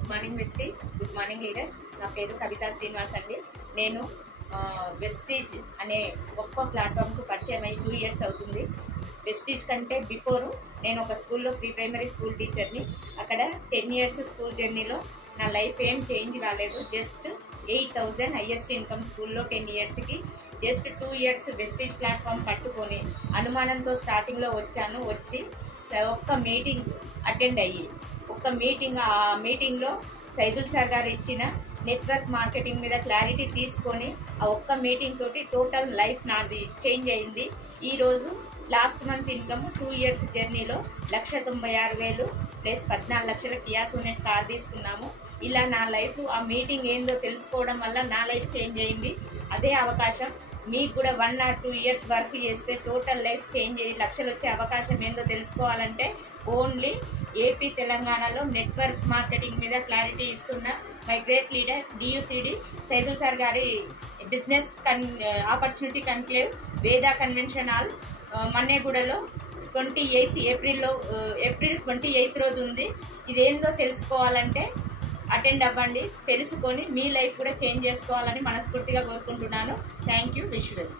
Good morning Vestige, good morning leaders. నా పేరు కవితా శ్రీనివాస్ అండి. నేను వెస్టీజ్ అనే గొప్ప ప్లాట్ఫామ్కు పరిచయం అయ్యి 2 years అవుతుంది. వెస్టీజ్ కంటే బిఫోరు నేను ఒక స్కూల్లో ప్రీ ప్రైమరీ స్కూల్ టీచర్ని. అక్కడ 10 years స్కూల్ జర్నీలో నా లైఫ్ ఏం చేంజ్ రాలేదు. జస్ట్ 8,000 హైయెస్ట్ ఇన్కమ్ స్కూల్లో 10 yearsకి. జస్ట్ 2 years వెస్టీజ్ ప్లాట్ఫామ్ పట్టుకొని అనుమానంతో స్టార్టింగ్లో వచ్చి ఒక్క మీటింగ్ అటెండ్ అయ్యి ఆ మీటింగ్లో సైదుల్ సార్ గారు ఇచ్చిన నెట్వర్క్ మార్కెటింగ్ మీద క్లారిటీ తీసుకొని ఆ ఒక్క మీటింగ్ తోటి టోటల్ లైఫ్ నాది చేంజ్ అయింది. ఈరోజు లాస్ట్ మంత్ ఇన్కమ్ 2 years జర్నీలో 1,96,000 ప్లస్ 14 లక్షల కియా సోనెట్ కార్ తీసుకున్నాము. ఇలా నా లైఫ్ ఆ మీటింగ్ ఏందో తెలుసుకోవడం వల్ల నా లైఫ్ చేంజ్ అయింది. అదే అవకాశం మీకు కూడా 1 or 2 years వర్క్ చేస్తే టోటల్ లైఫ్ చేంజ్ అయ్యి లక్షలు వచ్చే అవకాశం ఏందో తెలుసుకోవాలంటే ఓన్లీ ఏపీ తెలంగాణలో నెట్వర్క్ మార్కెటింగ్ మీద క్లారిటీ ఇస్తున్న మై గ్రేట్ లీడర్ డియుసిడి సైదుల్ సార్ గారి business opportunity conclave Veda convention hall మన్నేగూడలో 28th ఏప్రిల్ 28th రోజు ఉంది. ఇదేందో తెలుసుకోవాలంటే అటెండ్ అవ్వండి. తెలుసుకొని మీ లైఫ్ కూడా చేంజ్ చేసుకోవాలని మనస్ఫూర్తిగా కోరుకుంటున్నాను. Thank you. Wish well.